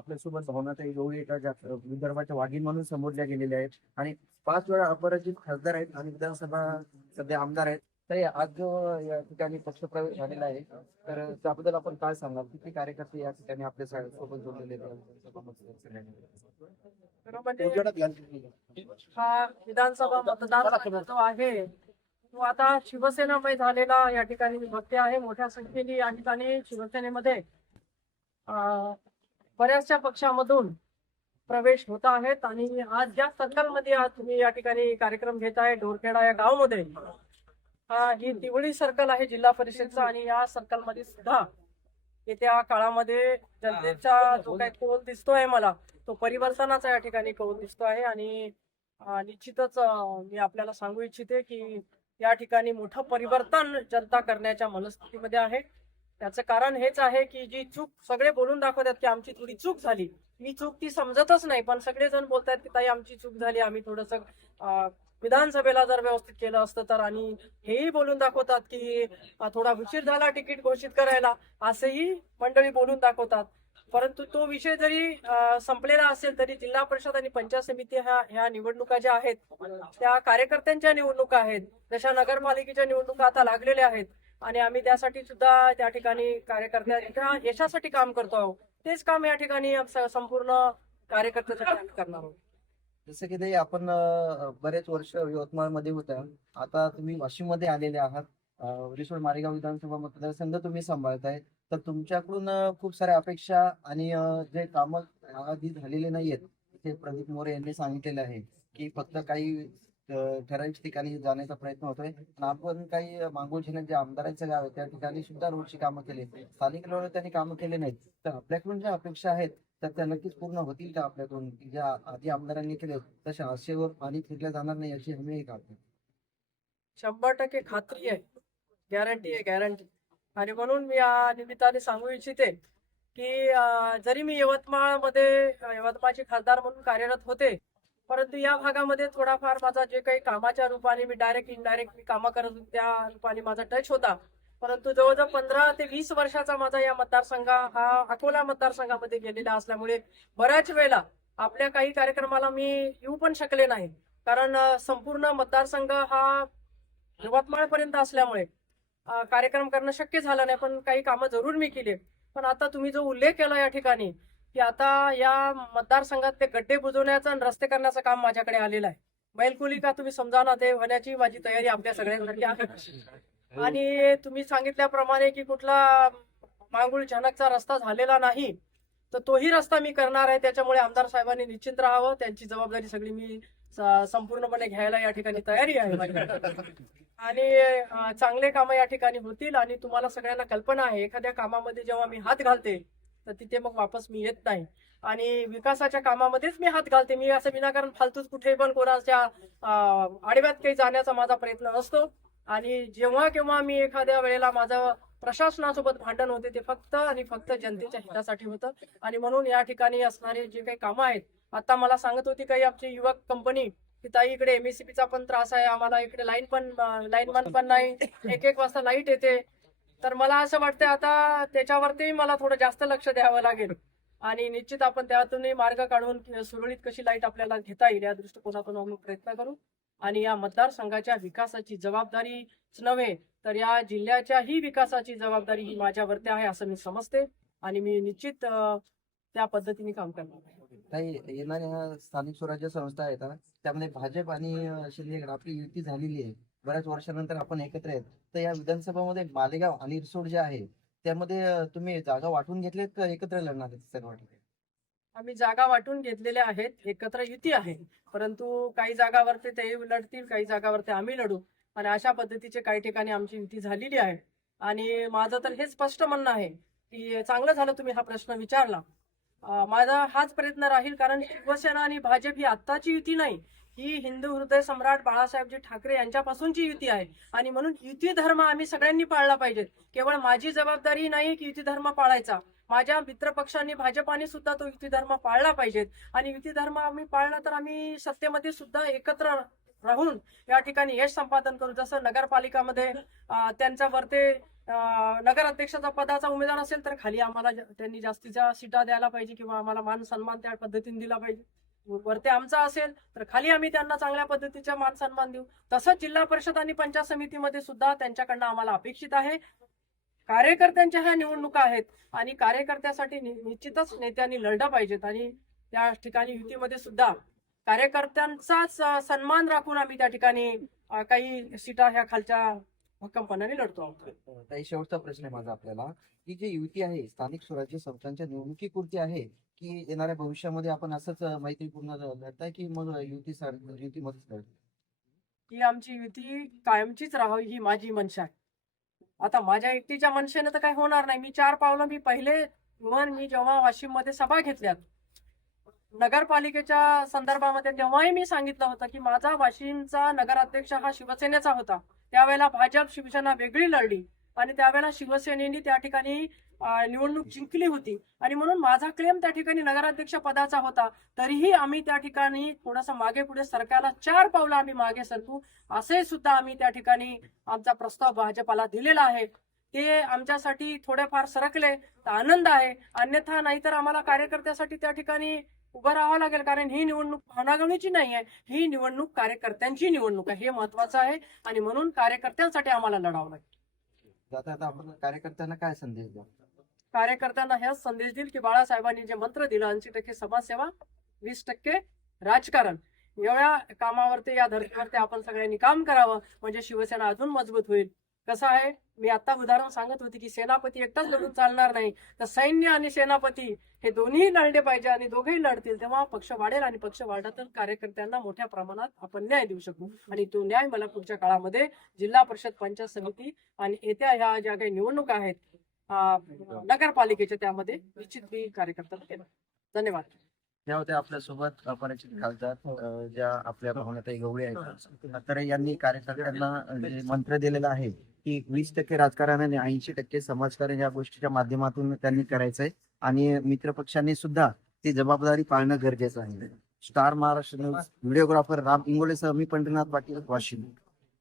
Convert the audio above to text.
आपल्यासोबत भावनाताई गवळी एका विदर्भाच्या वाघीण म्हणून संबोधल्या गेलेल्या आहेत. आणि पाच वेळा अपराजित खासदार आहेत आणि विधानसभा सध्या आमदार आहेत. तर आज जो या ठिकाणी पक्षप्रवेश झालेला आहे. तर त्याबद्दल आपण काय सांगाल? किती कार्यकर्ते या ठिकाणी आपल्यासोबत जोडलेले म्हणजे हा विधानसभा मतदार जो आहे तो आता शिवसेनामय झालेला या ठिकाणी बघते आहे. मोठ्या संख्येने या ठिकाणी शिवसेनेमध्ये बऱ्याचशा पक्षामधून प्रवेश होत आहेत आणि आज ज्या सर्कलमध्ये आज तुम्ही या ठिकाणी कार्यक्रम घेत आहे ढोरखेडा या गावामध्ये हा ही तिवळी सर्कल आहे जिल्हा परिषदचा आणि या सर्कलमध्ये सुद्धा येत्या काळामध्ये जनतेचा जो काही कोल दिसतोय मला तो परिवर्तनाचा या ठिकाणी कौल दिसतो आहे आणि निश्चितच मी आपल्याला सांगू इच्छिते की या ठिकाणी मोठं परिवर्तन जनता करण्याच्या मनस्थितीमध्ये आहे. त्याचं कारण हेच आहे की जी चूक सगळे बोलून दाखवतात की आमची थोडी चूक झाली. ही चूक ती समजतच नाही पण सगळेजण बोलतात की ताई आमची चूक झाली आम्ही थोडस विधानसभेला जर व्यवस्थित केलं असतं तर आणि हेही बोलून दाखवतात की थोडा उशीर झाला तिकीट घोषित करायला असंही मंडळी बोलून दाखवतात. परंतु तो विषय जरी संपलेला असेल तरी जिल्हा परिषद आणि पंचायत समिती ह्या ह्या निवडणुका ज्या आहेत त्या कार्यकर्त्यांच्या निवडणुका आहेत. जशा नगरपालिकेच्या निवडणुका आता लागलेल्या आहेत. आणि आम्ही त्यासाठी सुद्धा त्या ठिकाणी कार्यकर्त्यांच्या यशासाठी काम करतो आहोत. तेच काम या ठिकाणी संपूर्ण कार्यकर्त्यासाठी आम्ही करणार आहोत. जसं की ते आपण बरेच वर्ष यवतमाळमध्ये होत्या आता तुम्ही वाशिममध्ये आलेले आहात. रिसोड मारेगाव विधानसभा मतदारसंघ तुम्ही सांभाळताय. तर तुमच्याकडून खूप साऱ्या अपेक्षा आणि जे कामं आधी झालेले नाहीयेत ते प्रदीप मोरे यांनी सांगितलेले आहे की फक्त काही ठराविक ठिकाणी जाण्याचा प्रयत्न होतोय. आपण काही मागोल जिल्ह्यात जे आमदारांचं गाव आहे त्या ठिकाणी सुद्धा रोडची कामं केली स्थानिक लेवलवर त्यांनी कामं केले नाहीत. तर आपल्याकडून ज्या अपेक्षा आहेत तर त्या नक्कीच पूर्ण होतील का आपल्याकडून? ज्या आधी आमदारांनी केले तशा आशेवर पाणी फिरल्या जाणार नाही याची हमी काढते शंभर टक्के खात्री आहे. गॅरंटी आहे गॅरंटी आणि म्हणून मी या निमित्ताने सांगू इच्छिते की जरी मी यवतमाळमध्ये यवतमाळचे खासदार म्हणून कार्यरत होते परंतु या भागामध्ये थोडाफार माझा जे काही कामाच्या रूपाने मी डायरेक्ट इनडायरेक्ट मी कामं करत होते त्या रूपाने माझा टच होता. परंतु जवळजवळ पंधरा ते वीस वर्षाचा माझा या मतदारसंघ हा अकोला मतदारसंघामध्ये गेलेला असल्यामुळे बऱ्याच वेळेला आपल्या काही कार्यक्रमाला मी येऊ पण शकले नाही. कारण संपूर्ण मतदारसंघ हा यवतमाळपर्यंत असल्यामुळे कार्यक्रम करणं शक्य झालं नाही पण काही कामं जरूर मी केले. पण आता तुम्ही जो उल्लेख केला या ठिकाणी की आता या मतदारसंघात ते गड्डे बुजवण्याचं आणि रस्ते करण्याचं काम माझ्याकडे आलेलं आहे. बैलकुली का तुम्ही समजा ना ते होण्याची माझी तयारी आपल्या सगळ्यांसाठी आहे. आणि तुम्ही सांगितल्याप्रमाणे की कुठला मांगुळ झनकचा रस्ता झालेला नाही तर तोही रस्ता मी करणार आहे. त्याच्यामुळे आमदार साहेबांनी निश्चिंत राहावं. त्यांची जबाबदारी सगळी मी संपूर्णपणे घ्यायला या ठिकाणी तयारी आहे आणि चांगले कामं या ठिकाणी होतील आणि तुम्हाला सगळ्यांना कल्पना आहे एखाद्या कामामध्ये जेव्हा मी हात घालते तर तिथे मग वापस मी येत नाही. आणि विकासाच्या कामामध्येच मी हात घालते. मी असं विनाकारण फालतूच कुठे पण कोणाच्या आडव्यात काही जाण्याचा माझा प्रयत्न नसतो. आणि जेव्हा केव्हा मी एखाद्या वेळेला माझं प्रशासनासोबत भांडण होते ते फक्त आणि फक्त जनतेच्या हितासाठी होतं. आणि म्हणून या ठिकाणी असणारे जे काही कामं आहेत आता मला सांगत होती काही आमची युवक कंपनी की ताई इकडे एमएससीपी चा पण त्रास आहे. आम्हाला इकडे लाईन पण लाईनमन पण नाही. एक एक वाजता लाइट येते. तर मला असं वाटतं आता त्याच्यावरती मला थोडं जास्त लक्ष द्यावं लागेल. आणि निश्चित आपण त्यातूनही मार्ग काढून सुरळीत कशी लाइट आपल्याला घेता येईल या दृष्टिकोनातून आम्ही प्रयत्न करू. आणि या मतदारसंघाच्या विकासाची जबाबदारीच नव्हे तर या जिल्ह्याच्याही विकासाची जबाबदारी ही माझ्यावरती आहे असं मी समजते. आणि मी निश्चित त्या पद्धतीने काम करणार आहे. काही येणाऱ्या स्थानिक स्वराज्य संस्था आहेत त्यामध्ये भाजप आणि शिंदे आपली युती झालेली आहे. बऱ्याच वर्षानंतर आपण एकत्र आहेत. तर या विधानसभामध्ये मालेगाव आणि रिसोड जे आहे त्यामध्ये तुम्ही जागा वाटून घेतलेत का एकत्र लढणार आहेत सर्व आम्ही जागा वाटून घेतलेल्या आहेत एकत्र युती आहे. परंतु काही जागावरती ते लढतील काही जागावरती आम्ही लढू. आणि अशा पद्धतीचे काही ठिकाणी आमची युती झालेली आहे. आणि माझं तर हे स्पष्ट म्हणणं आहे की चांगलं झालं तुम्ही हा प्रश्न विचारला. माझा हाच प्रयत्न राहील कारण शिवसेना आणि भाजप ही आत्ताची युती नाही. ही हिंदू हृदय सम्राट बाळासाहेबजी ठाकरे यांच्यापासूनची युती आहे. आणि म्हणून युती धर्म आम्ही सगळ्यांनी पाळला पाहिजे. केवळ माझी जबाबदारी नाही की युती धर्म पाळायचा. माझ्या मित्रपक्षांनी भाजपाने सुद्धा तो युती धर्म पाळला पाहिजेत आणि युती धर्म आम्ही पाळला तर आम्ही सत्तेमध्ये सुद्धा एकत्र राहून या ठिकाणी यश संपादन करू. जसं नगरपालिकामध्ये अं, त्यांच्या वरते नगर अध्यक्षाचा पदाचा उमेदवार असेल तर खाली आम्हाला त्यांनी जास्तीच्या सीटा द्यायला पाहिजे किंवा आम्हाला मान सन्मान त्या पद्धतीने दिला पाहिजे. वरते आमचा असेल तर खाली आम्ही त्यांना चांगल्या पद्धतीचा मान सन्मान देऊ. तसंच जिल्हा परिषद आणि पंचायत समितीमध्ये सुद्धा त्यांच्याकडनं आम्हाला अपेक्षित आहे. कार्यकर्त्यांच्या ह्या निवडणुका आहेत आणि कार्यकर्त्यासाठी नि- निश्चितच नेत्यांनी लढलं पाहिजेत आणि त्या ठिकाणी युतीमध्ये सुद्धा कार्यकर्त्यांचाच सन्मान राखून आम्ही त्या ठिकाणी काही सीटा ह्या खालच्या भक्कमपणाने लढतो आहोत शेवटचा प्रश्न आहे माझा आपल्याला. की जी युती आहे स्थानिक स्वराज्य संस्थांच्या निवडणुकीपुरती आहे की येणाऱ्या भविष्यामध्ये आपण असंच मैत्रीपूर्ण लढताय की मग युती युतीमध्येच लढताय? ही आमची युती कायमचीच राहावी ही माझी मनशा आहे आता माझ्या एकटीच्या मनशेनं तर काही होणार नाही. मी चार पावलं मी पहिले मन मी जेव्हा वाशिममध्ये सभा घेतल्यात नगरपालिकेच्या संदर्भामध्ये तेव्हाही मी सांगितलं होतं की माझा वाशिमचा नगराध्यक्ष हा शिवसेनेचा होता. त्यावेळेला भाजप शिवसेना वेगळी लढली आणि त्यावेळेला शिवसेनेने त्या ठिकाणी निवडणूक जिंकली होती. आणि म्हणून माझा क्लेम त्या ठिकाणी नगराध्यक्ष पदाचा होता. तरीही आम्ही त्या ठिकाणी थोडासा मागे पुढे सरकारला चार पावलं आम्ही मागे सरकू असे सुद्धा आम्ही त्या ठिकाणी आमचा प्रस्ताव भाजपाला दिलेला आहे. ते आमच्यासाठी थोडेफार सरकले तर आनंद आहे. अन्यथा नाहीतर आम्हाला कार्यकर्त्यासाठी त्या ठिकाणी उभं राहावं लागेल कारण ही निवडणूक भानागवणीची नाही आहे. ही निवडणूक कार्यकर्त्यांची निवडणूक आहे. हे महत्वाचं आहे आणि म्हणून कार्यकर्त्यांसाठी आम्हाला लढावं लागेल. जाता आता आपण कार्यकर्त्यांना काय संदेश द्या कार्यकर्त्यांना हेच संदेश देईल की बाळासाहेबांनी जे मंत्र दिलं ऐंशी टक्के समाजसेवा वीस टक्के राजकारण. एवढ्या कामावरती या धर्तीवरती आपण सगळ्यांनी काम करावं. म्हणजे शिवसेना अजून मजबूत होईल. कसं आहे? मी आता उदाहरण सांगत होते की सेनापती एकटाच लढून चालणार नाही. तर सैन्य आणि सेनापती हे दोन्ही लढले पाहिजे आणि दोघेही लढतील तेव्हा पक्ष वाढेल आणि पक्ष वाढला तर कार्यकर्त्यांना मोठ्या प्रमाणात आपण न्याय देऊ शकू. आणि तो न्याय मला पुढच्या काळामध्ये जिल्हा परिषद पंचायत समिती आणि येत्या ह्या ज्या काही निवडणुका आहेत नगरपालिकेच्या त्यामध्ये निश्चित मी कार्यकर्त्यांना देणार. धन्यवाद. त्या होत्या आपल्यासोबत अपरिचित खासदार ज्या आपल्या भावनाताई गवळी आहेत. तर यांनी कार्यकर्त्यांना जे मंत्र दिलेलं आहे की वीस टक्के राजकारण आणि ऐंशी टक्के समाजकारण या गोष्टीच्या माध्यमातून त्यांनी करायचंय. आणि मित्रपक्षांनी सुद्धा ती जबाबदारी पाळणं गरजेचं आहे. Star Maharashtra news videographer Ram इंगोलेसह मी पंढरीनाथ पाटील वाशिम.